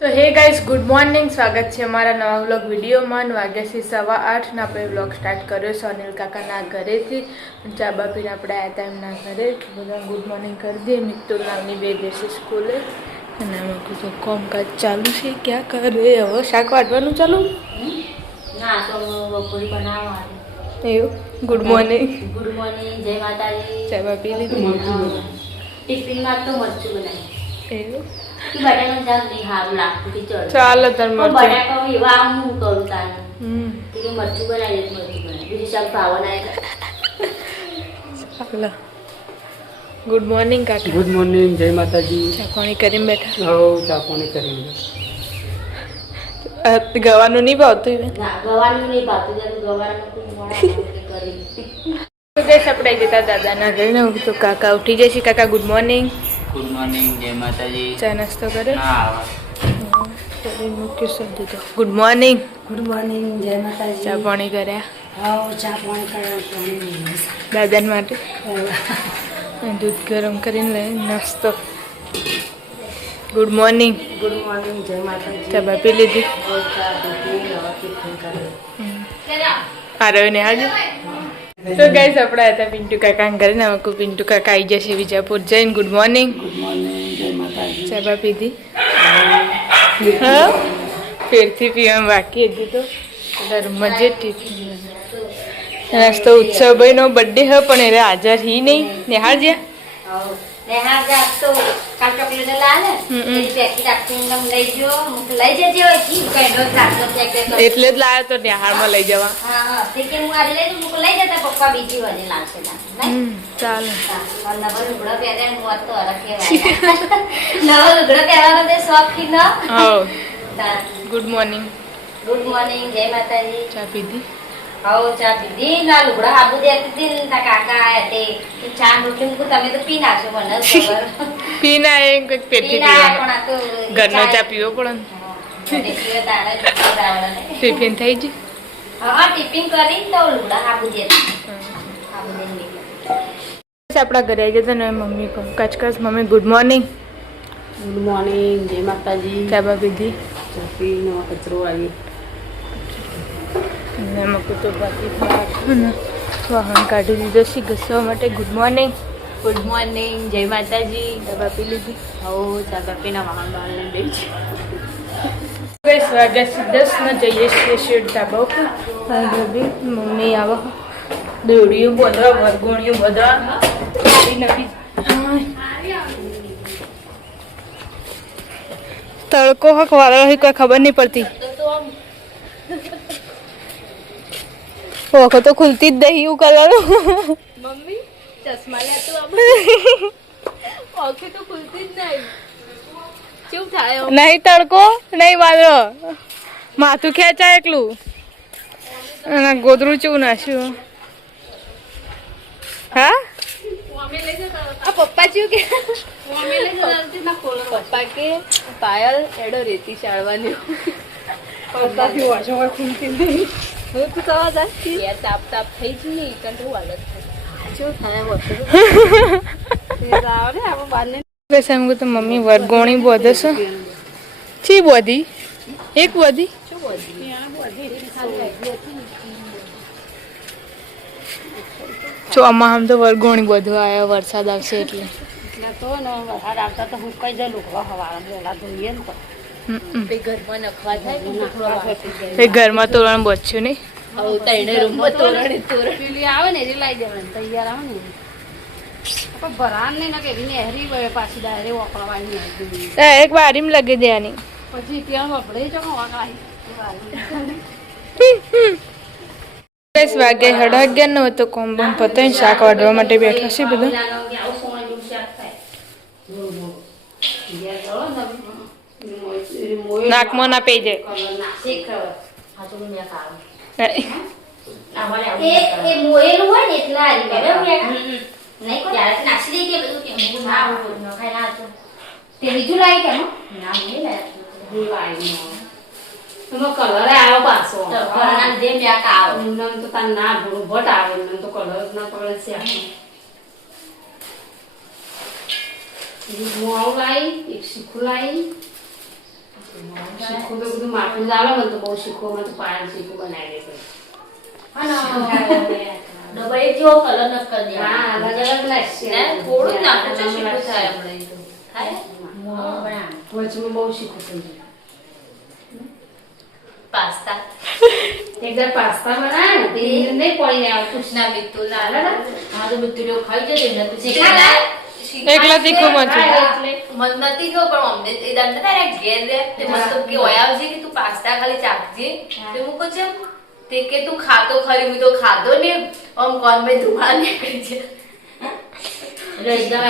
તો હે guys good morning, સ્વાગત છે અમારા નવા વ્લોગ વિડીયોમાં. વાગ્યા છે 8:15 ને આપણે વ્લોગ સ્ટાર્ટ કર્યો છે અનિલ કાકાના ઘરેથી. ચા બા પીને આપણે આવ્યા હતા એમના ઘરે. બધા ગુડ મોર્નિંગ કરી દઈએ. મિત્તુલ નામની બે જશે સ્કૂલે અને અમે કીધું કામકાજ ચાલુ છે. ક્યાં કરે હવે શાક વાટવાનું ચાલુ ના તો બપોરી બનાવવાનું. એવું ગુડ મોર્નિંગ. ગુડ મોર્નિંગ, જય માતાજી. ચા બા પી લીધું? ટિફિનમાં તો મરચું બનાવી. એવું કે બટાકાનું શાક નહીં સારું લાગતું કે ચડ ચાલો તાર મરચું. બટાકા એવા હું કરું તારે કે મરચું બનાવી દે. મરચું બનાવી બીજું શાક ભાવના ચાલો. ગુડ મોર્નિંગ કાકા. ગુડ મોર્નિંગ, જય માતાજી. ચા પાણી કરીને બેઠા? હો ચા પાણી કરીને. ગવાનું નહીં ભાવતું? ના ગવાનું નહીં ભાવતું. ત્યારે ગવાનું કરી તો ગઈશ આપણે જતા દાદાના ઘરે ને તો કાકા ઉઠી જશે. કાકા ગુડ મોર્નિંગ. ગુડ મોર્નિંગ, જય માતાજી. ચા નાસ્તો કરે? ના ગુડ મોર્નિંગ. ગુડ મોર્નિંગ, જય માતાજી. ચા પાણી કર્યા? હા ચા પાણી કર્યો. દાદાને માટે દૂધ ગરમ કરીને લઈ નાસ્તો. Good morning. ગુડ મોર્નિંગ, જય માતાજી. ચા બા પી લીધી? આરો ને હાજર. તો ગાઈસ આપણે હતા પિન્ટુ કાકા ઘરે ને હવે પિન્ટુ કાકા આવી જશે વિજાપુર જઈને. Good morning. ગુડ મોર્નિંગ, જય માતાજી. ચા બા પીધી? હા ફેરથી પીવામાં બાકી હતી તો રૂમમાં જે નાસ્તો ઉત્સવ ભાઈનો બર્થડે હ પણ એને હાજર હી નહીં. નેહાળ જ્યાં તો કાલ ચોકલેટ લાવે એની પેકેટ આપીને લઈ ગયો. લઈ જજે એટલે જ લાવ્યો તો નેહાળમાં લઈ જવા. હા તે કે હું આજે લઈ જઉં. લઈ જતા પપ્પા બીજી વાર લાવશે. ચાલો. નવો લુગડો પહેરે મોત તો અરખ કહેવાય. નવો લુગડો પહેરવાનો તે શોખથી ન. હા ગુડ મોર્નિંગ. ગુડ મોર્નિંગ, જય માતાજી. ચા પીધી? હાઉ ચા પીધી. ના લુગડા હાબુ દેતી હતી ને તા કાકા આયા તે ચા રોટલી મૂકું તમે તો પી નાખશો. મને ખબર પીના એ કંઈક પેટથી પણ પીવાનું. આ તો ઘરનો ચા પીવો પડે ને. ટિફિન થઈ ગયું? હા ટિફિન કરીને તો લુગડા હાબુ દેતી. હાબુ દેને આપણા ઘરે આવી જતા ને મમ્મી કાચ કાચ. Mummy good morning. Good morning, જય માતાજી. ચા બા પીધી? ચા પીને કચરો આવી. એમાં તો બાકી વાહન કાઢી દીધો છે ઘસવા માટે. Good morning. ગુડ મોર્નિંગ, જય માતાજી. ચા બા પી લીધી? હો ચા બાપીના વાહન બાળને બે છે. ગઈશ વાગ્યા 10 ને જઈએ છીએ શેડ ધાબા ઉપર. બધી મમ્મી આવો દોડીઓ બધા વરગોણીઓ બધા નવી. તડકો હક વાળો હોય કોઈ ખબર નહીં પડતી. ઓખો તો ખુલતી જ નહીં. એવું કરવાનું મમ્મી ચશ્મા લે તો ઓકે તો ખુલતી જ નહીં. ચૂપ થાય નહીં તડકો નહીં વાળો. માથું ખેંચાય એકલું અને ગોદરું ચેવું નાખ્યું. હા મમ્મી લઈ જતા આ પપ્પા ચૂ કે મમ્મી લઈ જતા ના ખોલો. પપ્પા કે પાયલ એડો રેતી ચાળવાની. પપ્પાથી વાંચો ખુલતી નહીં. હું તો કવા જાય તાપ તાપ થઈ જ નહીં. કંટ્રોલ હાલત શું થાય આવે આપણે બારને. બસ એમ તો મમ્મી વરગોણી બધે છે. ચી બધી એક બધી ચોમાં આમ તો વરગોણી બધું આવ્યો. વરસાદ આવશે એટલે તો ને વરસાદ આવતા તો હું કઈ જાય લુકવા હવાળા વેલા ધોઈએ ને તો ઘરમાં નખવા થાય. ઘરમાં તોરણ બચ્યું નહીં. તઈને રૂમમાં તોરણ પેલી આવે ને એ લઈ જવાની તૈયાર આવે ને પણ ભરાન નહીં ના કે નહેરી વળે પાછી ડાયરે વપરાવાની હતી. એક બારીમાં લગી દેવાની. પછી ત્યાં વપડે જ વપરાય. 10 વાગે 11:30 નો હતો. કોમ્બમ પતાવીને શાક વાઢવા માટે બેઠા છે બધા. નાકમાં ના પી જાય. બીજું લાવી કેમ કલર આવ્યો પાછો તો તાર ના ભટ આવે તો કલર ના પકડે છે. હું આવું લાવી એક શીખું લાવી શીખવું તો બધું માથું જ આવે, મને તો બહુ શીખવું, મને તો પાયલ શીખવું બનાવી દે. ડબ્બા એક જેવો કલર ન કરી દે. હા, અલગ અલગ લાગશે. ને થોડું નાખું તો શીખવું થાય હમણાં એ તો. થાય? વચમાં બહુ શીખવું થઈ જાય. પાસ્તા. એકદમ પાસ્તા બનાવે ને તે નહીં પડીને આવતું. ના મીઠું ના ના, ના. હા તો મીઠું જેવું ખાઈ જશે ને તો એકલા તીખું મરચું. મન નથી થયો પણ અમને એ દાંત તારે ઘેર રે તે મતલબ કે ઓય આવજે કે તું પાસ્તા ખાલી ચાખજે તે હું કહું છું તે કે તું ખાતો ખરી હું તો ખાધો ને આમ કોણ મે ધુઆ નીકળી છે રજદા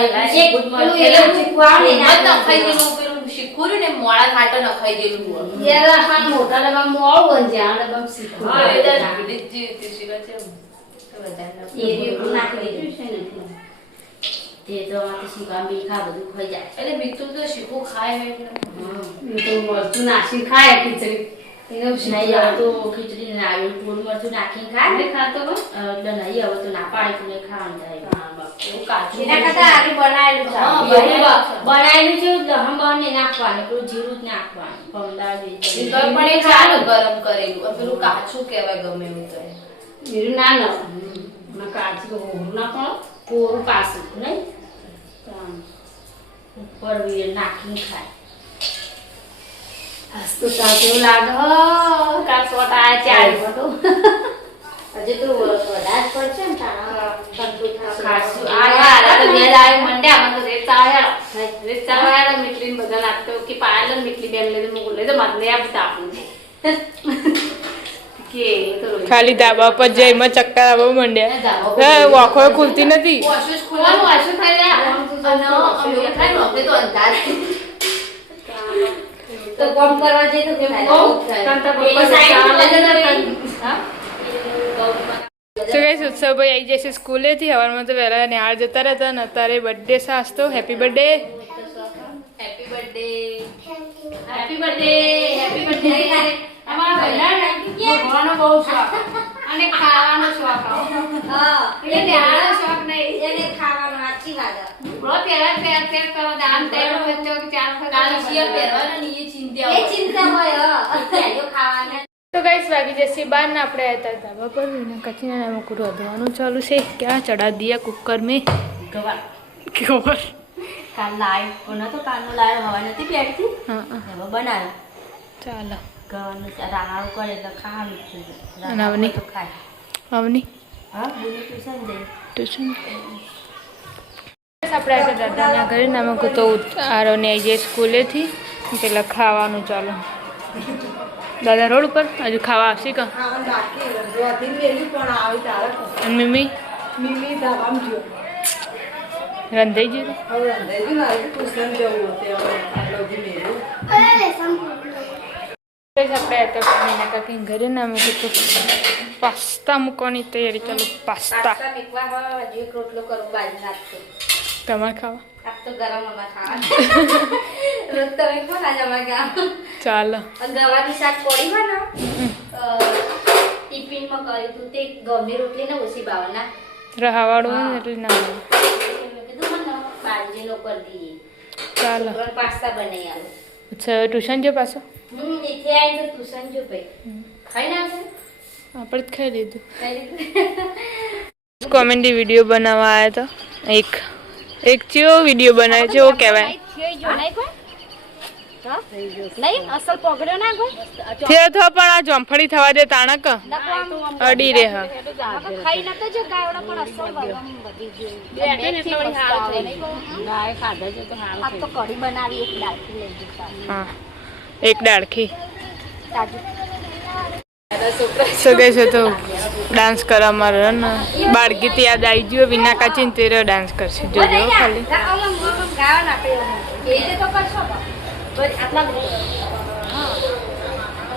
પેલું એવું શીખવાડે ને મત ન ખાઈ દેલું પેલું શીખું ને મોળા ખાટો ન ખાઈ દેલું યાર હા મોટા ડબ્બા મોળું હોય જ્યાં ડબ્બા શીખવું હા એ દર વિડિત જે શીખે છે તો એ રીતનું નાખી દીધું છે ને તે તો આથી શીખવા મીઠા બધું ખાઈ જાય એટલે મીઠું તો શીખવું ખાય એટલે એ તો મરચું નાખીને ખાય ખીચડી એને નહીં શીખવું હવે તો ખીચડી ને આવ્યું થોડું મરચું નાખીને ખાય નહીં ખાતો હોય? એટલે નહીં હવે તો ના પાડી તું નહીં ખાવાનું થાય એવું કાચું એના કરતા આગે બનાવેલું હા, સારું. બનાવેલું છે લહણ બહણ નહીં નાખવાનું પેલું જીરું જ નાખવાનું પમદાર એ જીરું તો પણ એ ચાલે. ચાલુ ગરમ કરેલું અને પેલું કાચું કહેવાય ગમે એવું તો બીજું ના ન ના કાચું તો હોવું ના પણ કોરું પાછું નહીં ઉપર વીર નાખીને ખાય આજ તો સાચું લાગે હો કાલ સોટા ચાલ બધું હજી તો વધારે પડશે ને તારા ઠંડુ થશે. ખાસું આ યાર આ તો બે દાય મંડ્યા મને તો રેત ચાવ્યા રેત ચાવ્યા મીઠલી ને બધા નાખતો કે પાયલ ને મીઠલી બેન લઈને મૂકું લઈ તો મને આ બધા આપું કે તો રોઈ. ખાલી ધાબા પર જઈમાં ચક્કર આવવા માંડ્યા. હે વાંખો ખુલતી નથી. ઓછું જ ખોવાનું ખુલ્લું. વાંચું થઈ જાય આમ તો અને અમે થાય ને અમે તો અંધાર તો કોમ કરવા જઈએ તો કેમ બહુ તંત પેલી સાઈડ પપ્પા હા તો ગાઈસ ઉત્સવભાઈ આવી જશે સ્કૂલેથી. હવારમાં તો વહેલા નિહાળ જતા રહેતા ને અત્યારે બર્થડે સાસ તો happy birthday. Happy birthday happy birthday અમારા બહેના ભણવાનો બહુ શોખ અને ખાવાનો શોખ એટલે નિહાળનો શોખ નહીં એને ખાવાનું સાચી વાત બહુ પહેલા ફેર કરો દામ તેડો બચ્ચો કે ચાર કાલ શિયર પહેરવાના ને એ ચિંતા હોય ખાવાના તો ગાઈસ વાગી જશે 12 ને આપણે આવ્યા હતા ધાબા પર ને કચીના નામ કુરો ધોવાનું ચાલુ છે. ક્યાં ચढ़ा दिया कुकर में ગવાર ખબર. કાલ લાઈવ કોનો તો કાલનો લાઈવ હવા નથી પહેરતી હા હા એમાં બનાવ્યો ચાલો. ગવાનું રાણાઓ કરે એટલે ખાવાનું જ છે. અને આવની? તો ખાય આવની હા બોલી ટ્યુશન જઈ ટ્યુશન આપણે આવ્યા દાદાના ઘરે નામક તો આરોને આવી જાય સ્કૂલેથી પેલા ખાવાનું ચાલો. દાદા રોડ ઉપર હજુ ખાવા આવશે કા અને મમ્મી રંધાઈ ગયું આપણે તો મીના કાકી ઘરે ના મૂકે તો પાસ્તા મૂકવાની તૈયારી ચાલો. પાસ્તા મેકવા હોય હજુ એક રોટલો કરું બાજુ નાખતો તમારે ખાવા આપ તો ગરમ હવા ખાવા રોજ તમે કોણ આજે અમારે ગામ ચાલો. ગવાની શાક પડી હોય ને ટિફિનમાં કર્યું તું તે ગમે રોટલી ને ઓછી ભાવના રહાવાળું હોય ને એટલે ના આવે. કીધું મને બાજરીનો કરી દઈએ ચાલો. પાસ્તા બનાવી આલો અચ્છા હવે ટ્યુશન છે પાછો. એથી આવીને તો ટ્યુશન જો ભાઈ ખાઈ ના આવશે આપણે જ ખાઈ લીધું. ખાઈ લીધું કોમેડી વિડીયો બનાવવા આવ્યા હતા. એક ચેવો વિડીયો બનાવ્યો છે એવો કહેવાય. નહીં અસલ પકડ્યો ના કોઈ થયો થયો પણ આ જોમફળી થવા દે તાણક અડી રે હા. ખાઈ નતો જો ગાવડા પણ અસલ વગમ બધી ગઈ બેઠે ને એટલે વળી હાલ થઈ ગાય ખાધા છે તો હાલ થઈ આ તો કઢી બનાવી એક ડાળખી લઈ જતા હા એક ડાળખી. તાજી સો ગઈ છે તો ડાન્સ કરવા મારો ને બાળગીત યાદ આવી ગયો. વિના કાચીને તેરો ડાન્સ કરશે જોજો ખાલી. ગાવા નાખે એ જે તો કરશો આટલા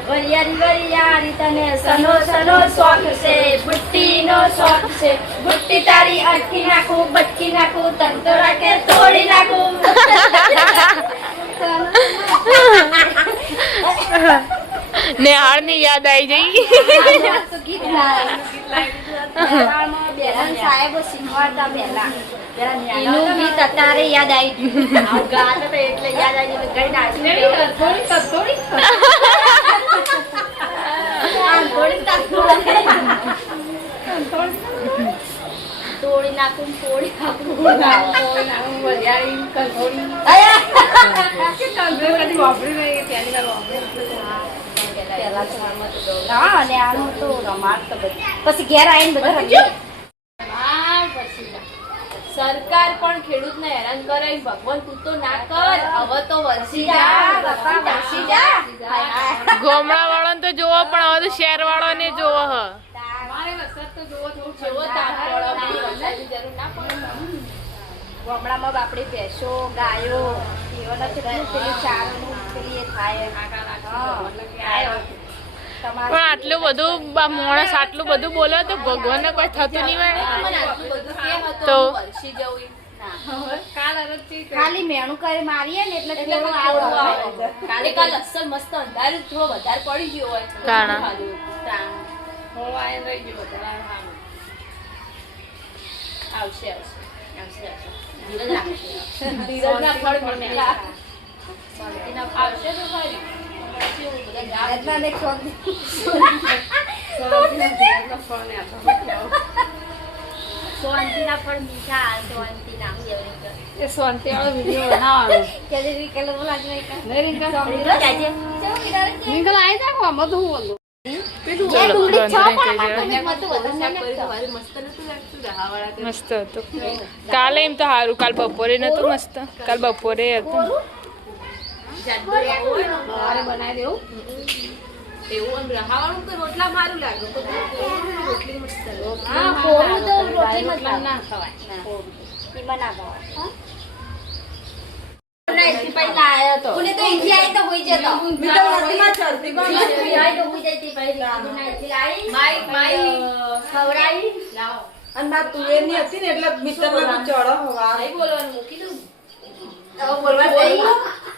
વરિયારી તને સનો સનો શોખ છે બુટ્ટીનો શોખ છે બુટ્ટી તારી અટકી નાખું બટકી નાખું તંતો રાખે તોડી નાખું નેહાળ ની યાદ આવી જઈ. ગીત લાય પહેલામાં બેલાન સાહેબો શીખવાડતા પહેલા. એનું ગીત અત્યારે યાદ આવી ગયું. આવું ગાતા હતા એટલે યાદ આવી ગયું. ગઈ નાચી તોડી નાખું તોડી પછી ઘેર આવીને બધા રમીએ. સરકાર પણ ખેડૂતને હેરાન કરે ભગવાન તું તો ના કર હવે તો વરસી જા વરસી જા. ગામડા વાળાને તો જોવો પણ હવે તો શહેર વાળાને જોવો હ જેવો તાપ પડે બધી વરસાદની જરૂર ના પડે. ગામડામાં આપણે ભેંસો ગાયો એવાના કેટલું પેલું ચારનું પેલી એ થાય. પણ આટલું બધું માણસ આટલું બધું બોલે તો ભગવાનને કોઈ થતું નહીં હોય મને આટલું બધું કે હતું તો વરસી જવું ખાલી મેણું કરી મારીએ ને એટલે એટલે થોડું આવું આવે. આવે. કાલે કાલ અસલ મસ્ત અંધારું થોડો વધારે પડી ગયો હોય કાણા. આવશે ધીરજ રાખશે. ધીરજના ફળ મળ્યા. શાંતિના આવશે તો ખરી. પછી એવું બધા ગામ એટલા ને ખોદી. શાંતિના ફળ મીઠા શાંતિના કેદી રીકેલો બોલાજો એક મસ્ત હતું કાલે એમ તો સારું કાલ બપોરે નતું મસ્ત કાલ બપોરે હતું એવું આમ રહાવાળું તો રોટલા મારું લાગે રોટલી મસ્ત હા કોરું તો રોટલી મત ના ખવાય એમાં ના ખવાય નાઈથી પહેલા આયો તો કોને તો ઈથી આઈ તો હોઈ જતો મીઠો નદીમાં ચડતી બાઈ આઈ તો હોઈ જતી પહેલા નાઈથી આઈ માઈ ખવડાઈ લાવો અને ના તુવેરની હતી ને એટલે મિત્રમાં ચડો હવા નહીં બોલવાનું મૂકી દઉં તો બોલવા દઈ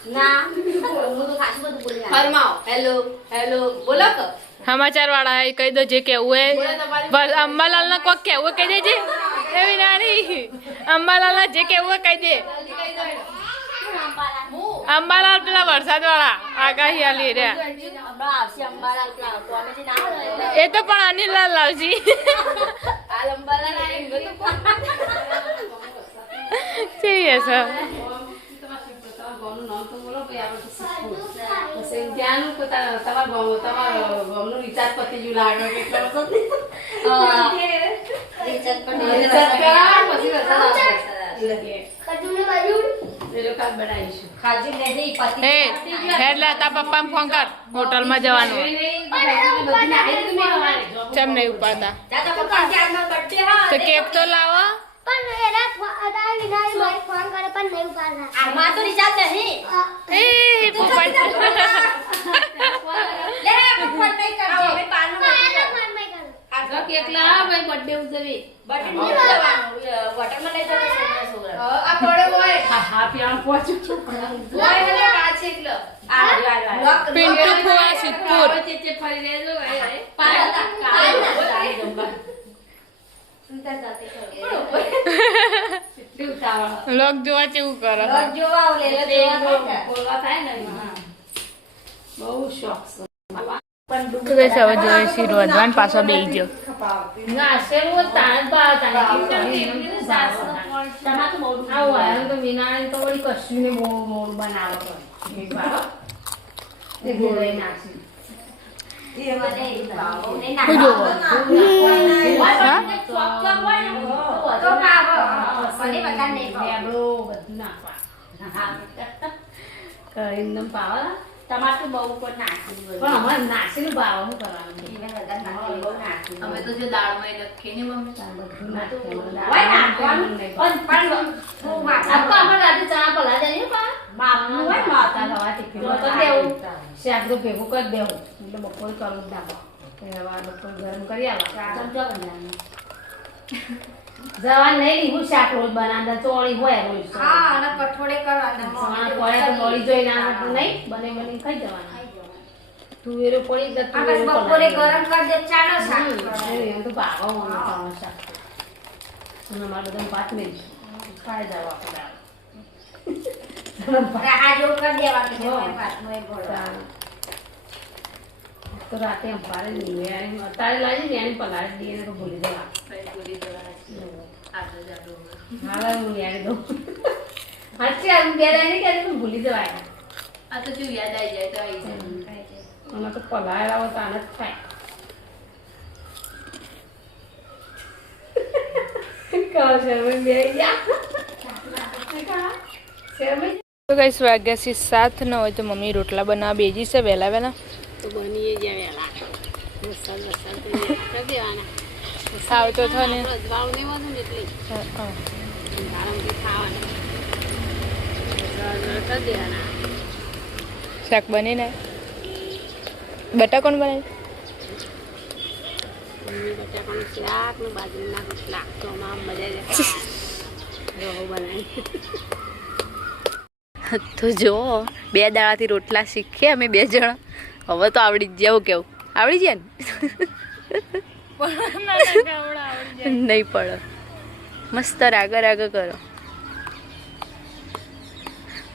ના હું તો ખાસું બધું બોલી ફરમાઓ હેલો હેલો બોલો તો સમાચાર વાળા એ કહી દો જે કેવું હોય અંબાલાલ ના કોક કેવું કહી દેજે એવી નાની અંબાલાલ ના જે કેવું કહી દે અંબાલાલ પેલા વરસાદ વાળા આગાહી આલી રહ્યા હમણાં આવશે અંબાલાલ પેલા તો અમે જે ના એ તો પણ અનિલાલ લાવજી આ લંબાલા ના એમ ગયો જોઈએ સર ખાજુ નહીં પતિ એ એટલે તાર પપ્પાને ફોન કર હોટલમાં જવાનું ચમ નહીં ઉપાડતા દાદા પપ્પા ક્યારનો બર્થડે હા તો કેક તો લાવો પણ એના અદાય વિનાય મારે ફોન કરે પણ નહીં ઉપાડતા આમાં તો રિચાર્જ નહીં એ પપ્પા લે ફોન નહીં કરજે હવે પાનો ફોન નહીં કરું કેટલા ભાઈ બર્થડે ઉજવી બટન નહીં દબાવવાનું વોટરમાં લઈ જતો છોકરા આ પડે હોય હા પ્યાણ પહોંચું છું હોય એટલે કાચ એકલો આ પિન્ટુ ફુવા સિદ્ધપુર ફરી રહેજો લોક જોવા કેવું કરે જોવા ઓલે બહુ શોખ છે તો કઈ હવે જોઈએ છીએ રોજવાન પાછો બેસી ગયો એકદમ પાવા ટમાટર બહુ ઉપર નાખી પણ અમારે નાસીનું ભાવ શું કરવાનું અમે તો જો દાળમાં લખીએ ને મમ્મી શાકરું ભેગું કરી દેવું એટલે બપોરે ચાલુ જ નાખો બપોર ગરમ કરી આવો જવા નહીં લીધું શાક રોજ બનાવતા ચોળી હોય રોજ હા અને કઠોળે કરવાના પડે તો મળી જોઈ ના નહીં બને બની ખાઈ જવાના તુવેરો પડી એટલે આકાશ તુવેરો બપોરે પલાળી ગરમ કરી દે ચાલો શાક એમ તો ભાવો મને ચણાનું શાક અને અમારે બધાને ભાત મેળી ખાઈ જાવ આપણે આ જો કરી દેવાનું છે મારી ભાતમાં એ ભરો. તો રાતે અંબારે નહીં અત્યારે લાવી ને એને પલાળી દઈએ ને તો ભૂલી જવા હાલ હું યાદ દઉં હાચી આમ બે નહીં કે ભૂલી જવાય આ તો જો યાદ આવી જાય તો આવી જાય. અમે તો પલાળેલા હોય તો આને જ ખાય કહો શર્મા બે ગયા શર્મા તો કઈ વાગ્યા છે 7 ન હોય તો મમ્મી રોટલા બનાવવા બેજી છે વહેલા વહેલા તો બની જાય વહેલા મસાલ તો કરી દેવાના આવતો થો ને ભાવ નહીં વધુ ને એટલે આરામથી ખાવાના કરી દેવાના શાક બનીને બટાકોણ બનાવી બટાકાનું શાક ને બાજરીના રોટલા તો આમ બધા રવો બનાવી તો જો 2 દાડાથી રોટલા શીખીએ અમે 2 જણા હવે તો આવડી જ જાય. કેવું આવડી જાય ને નહીં પડે મસ્ત રાગ રાગ કરો.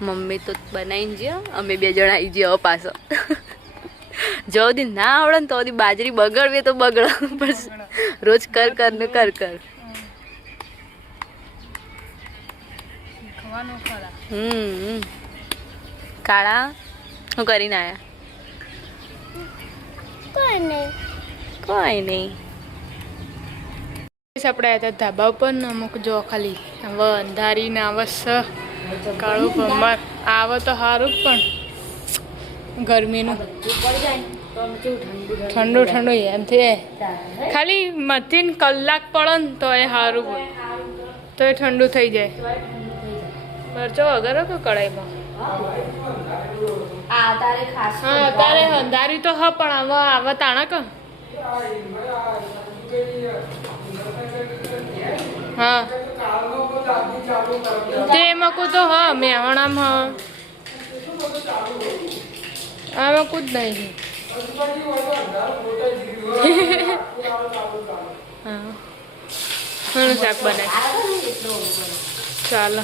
મમ્મી તો બનાવીને જ્યો અમે 2 જણા આવી જઈએ હવે પાછો જો દી ના આવડે ને તો દી બાજરી બગડવે તો બગડ પણ રોજ કર કર ને કર કર. કાળા હું કરીને આયા કોઈ નહીં. કોઈ નહીં. આપણે આવ્યા હતા ધાબા ઉપર ને અમુક જો ખાલી હવે અંધારીને આવસ કાળું ભમર આવે તો સારું પણ ગરમીનું ઠંડુ ઠંડુ એમ થઈ ખાલી મધીને કલાક પડે ને તો એ સારું તો એ ઠંડુ થઈ જાય. મરચો વગર કે કઢાઈમાં આ તારે ખાસ હા અત્યારે અંધારી તો હા પણ હવે આવે તાણા કે હા તે એમાં તો હા મેવણામ હા આમાં કુદ નહીં હા ઘણું શાક બનાય ચાલો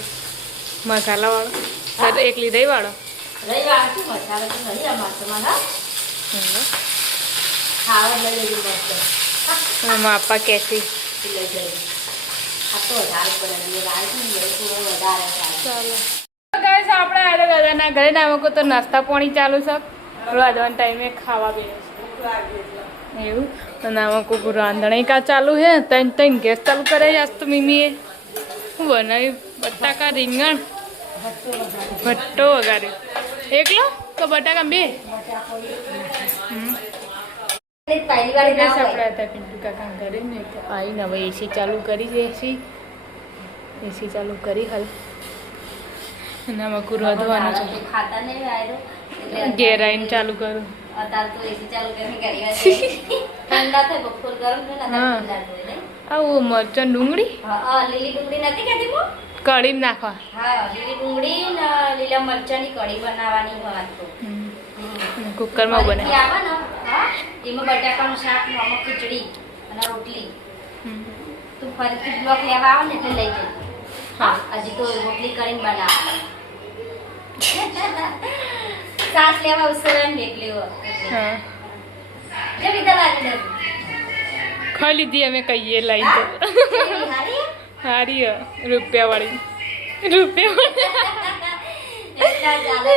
મસાલા વાળો એકલી દહીં વાળો રવિવાર શું મસાલો તો નહીં અમારે ખાવા લઈ લેજો મસ્ત માપા કેસી લઈ જઈએ આ તો વધારે પડે રાઈસ ને થોડો વધારે ચાલો ગાઈસ આપણે આરે દાદાના ઘરે ના મૂકો તો નાસ્તા પાણી ચાલુ છે રાંધવાના ટાઈમે ખાવા બે એવું અને આમાં કોઈ રાંધણી કા ચાલુ હે તૈન ગેસ ચાલુ કરે આજ તો મીમીએ શું બનાવ્યું બટાકા રીંગણ ભટ્ટો વગાડ્યો એકલો તો બટાકા બે પહેલી વાર ગેસ આપણે હતા પિન્ટુ કાકા ઘરે ને તો આવીને હવે એસી ચાલુ કરી દે એસી ચાલુ કરી હાલ અને આમાં કોઈ રાંધવાનું છે ખાતા નહીં આયરો ઘેર આવીને ચાલુ કરું અત્યારે તો એસી ચાલુ કરીને કરી ઠંડા થાય બપોર ગરમ થાય ને હા. ઠંડા થાય નહીં આવું મરચાં ડુંગળી હા લીલી ડુંગળી નથી કહેતી હું કઢીમાં નાખવા હા લીલી ડુંગળી ને લીલા મરચાંની કઢી બનાવવાની હોય તો કુકરમાં બને ફરીથી આવે ને હા એમાં બટાકાનું શાક ને આમાં ખીચડી અને રોટલી તું ફરીથી બ્લોક લેવા આવે ને એટલે લઈ જજો હા હજી તો રોટલી કરીને બનાવવાની સાસ લેવા ઉસરાને બેકલી હોય હા જે વિધા લાગી દે ખાઈ લીધી અમે કહીએ લાઈન તો હારી હારી રૂપિયાવાળી એટલા ચાલે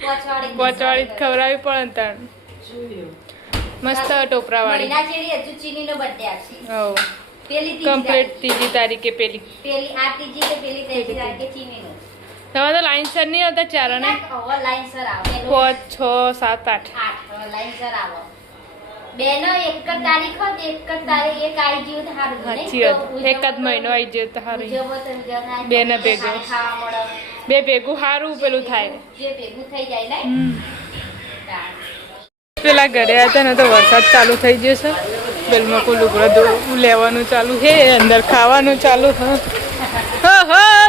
પોચવાડી પોચવાળી જ ખવડાવી પડે ને તાણ મસ્ત ટોપરાવાળી મહિના જેવી હજુ ચીનીનો બર્થડે આવશે હો પેલી કમ્પ્લીટ ત્રીજી તારીખે પેલી પેલી આ ત્રીજી કે પેલી ત્રીજી તારીખે ચીનીનો તમારે તો લાઈનસર નહીં આવતા ચારણે હવે લાઈન સર આવે 5 6 7 8 8 લાઈન સર આવો બેનો એક જ તારીખ હોય તો એક જ તારીખ એક આવી જીવ તો સારું બને સાચી વાત એક જ મહિનો આવી જાય તો સારું ઉજવો તો ઉજવના બેને ભેગો. ખાવા મળે બે ભેગું સારું પેલું થાય જે ભેગું થઈ જાય ને પેલા ઘરે હતા ને તો વરસાદ ચાલુ થઈ ગયો છે પેલમાં કોઈ લુગડો લેવાનું ચાલુ હે અંદર ખાવાનું ચાલુ હા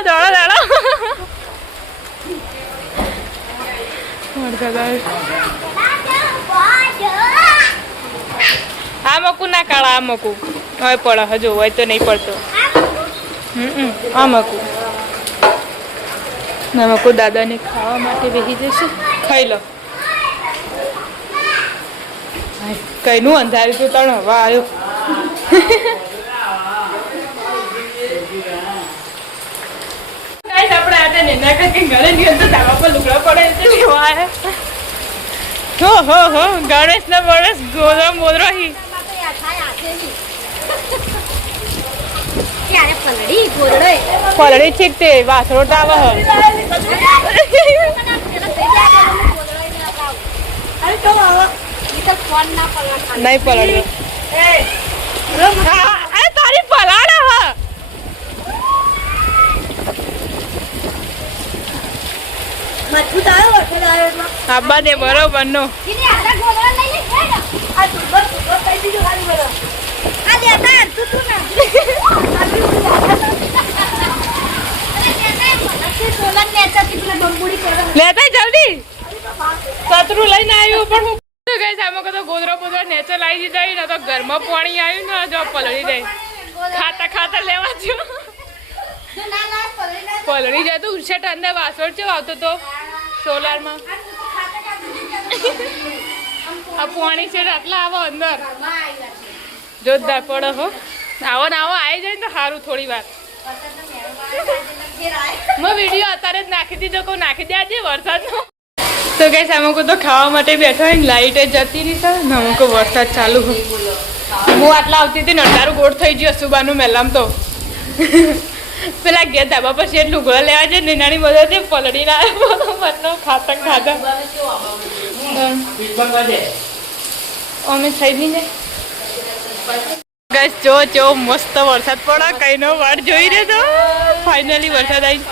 દોડા દોડા વરસાદ આવે આ મકું ના કાળા આ મકું હવે પડે હજુ હોય તો નહીં પડતો આ મકું ના મકું દાદાને ખાવા માટે બેસી જશે ખાઈ લો કઈનું અંધાર્યું તું તણ હવા આવ્યો આપણે આ નેના કાકી ઘરે ની અંદર ધાબા પર લુગડા પડે છે લેવા આવ્યા હો ગણેશ ના બરસ ગોદરો મોદરો હી ક્યારે પલડી ગોરડો પલડી છે તે વાસરો તો આવે નહીં પલડ્યો તારી પલાડ હા મજબૂત આવ્યો આબા દે બરોબર નો લેતા જલ્દી સતરું લઈને આવ્યું પણ હું ગઈ આમાં કદો ગોદરો બોદરો નેચર લાવી દીધા ને તો ઘરમાં પાણી આવ્યું ને જો પલળી જાય ખાતા લેવા જો પલળી જાય તો ઉછેટ અંદર વાસણ ચેવો આવતો તો સોલારમાં આ પાણી છે આટલા આવો અંદર જોરદાર પડે હો આવો ને આવો આવી જાય ને તો સારું થોડી વાર મેં વિડીયો અત્યારે જ નાખી દીધો કહું નાખી દે આજે વરસાદનો તો કઈ અમુક તો ખાવા માટે બેઠો હોય લાઈટ જતી રહી છે ને અમુક વરસાદ ચાલુ હોય હું આટલા આવતી હતી ને અંધારું ગોળ થઈ ગયું સુબાનું મેલામ તો પેલા ગયા ધાબા પર શેઠ લુગડા લેવા છે નાની બધો પલડી ના મતનો ખાતા અમે થઈ નહીં ને ગઈસ જો મસ્ત વરસાદ પડે કઈનો વાટ જોઈ રહ્યો તો ફાઇનલી વરસાદ આવી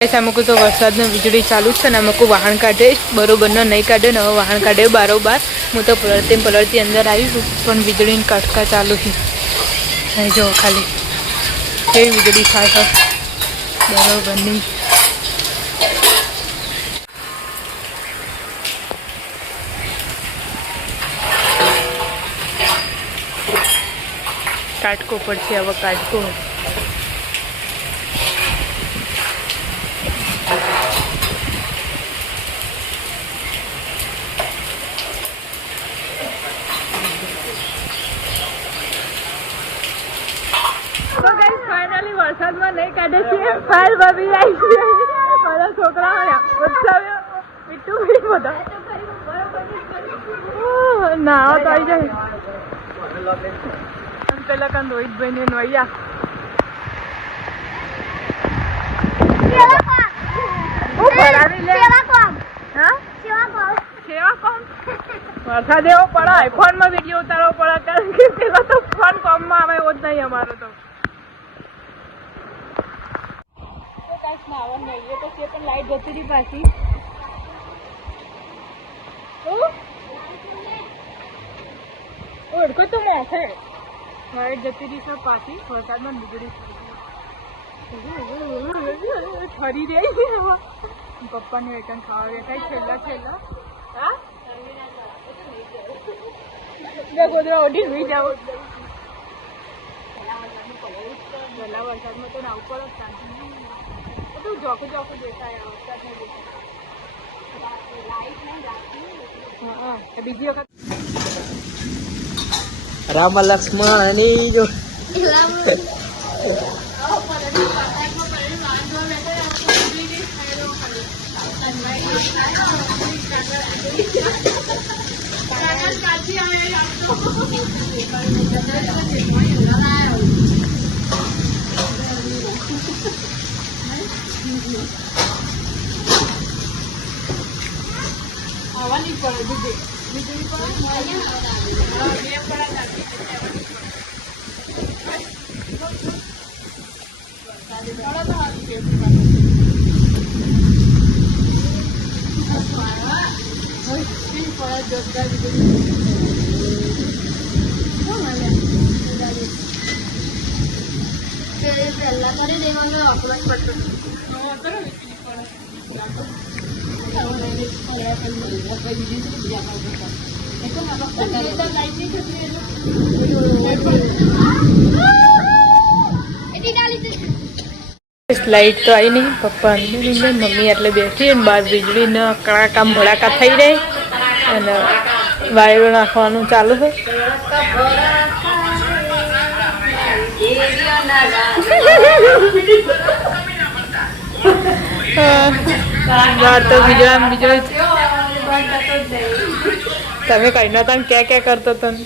અમુક તો વરસાદનો વીજળી ચાલુ છે ને અમુક વાહન કાઢે બરોબરનો નહીં કાઢે ને હવે વાહન કાઢે બારોબાર હું તો પલળતી અંદર આવી છું પણ વીજળીની કટકા ચાલુ છે અહીં જો ખાલી કેવી વીજળી થાય છે બરોબરની કાટકો પડશે હવે કાટકો વરસાદમાં નહીં કાઢે છે ફાઇલ ભાભી આવી છે બધા છોકરા મીઠું બધા ના તો આવી જાય પેલા કાં રોહિતભાઈ ને નોયા વરસાદ એવો પડે આઈફોન માં વિડીયો ઉતારવો પડે કારણ કે પેલા તો ફોન કોમમાં આવે એવો જ નહીં અમારો તો પણ લાઈટ જતી રહી પાછી ઓળખો તો મોખે લાઈટ જતી રહી છે પાછી વરસાદમાં વીજળી ફરી રહી પપ્પાની વેતન ખાવા ગયા છેલ્લા હા ગોદરા ઓઢી સુઈ જાવ પહેલા વરસાદમાં તો નાવું પડે શાંતિ જોખું દેખાય બીજી વખત રામ લક્ષ્મણ જો આવવાની પડે વીજળી પહેલા કરી દેવાનો અપલોડ કરતો લાઈટ તો આવી નહીં, પપ્પા અંદર અંદર, મમ્મી એટલે બેઠી અને બહાર વીજળીના કડાકા ભડાકા થઈ રહી અને વાયરો નાખવાનું ચાલુ છે. બહાર તો વીજળી તમે કઈ ના તમે ક્યાં કરતો હતો ને?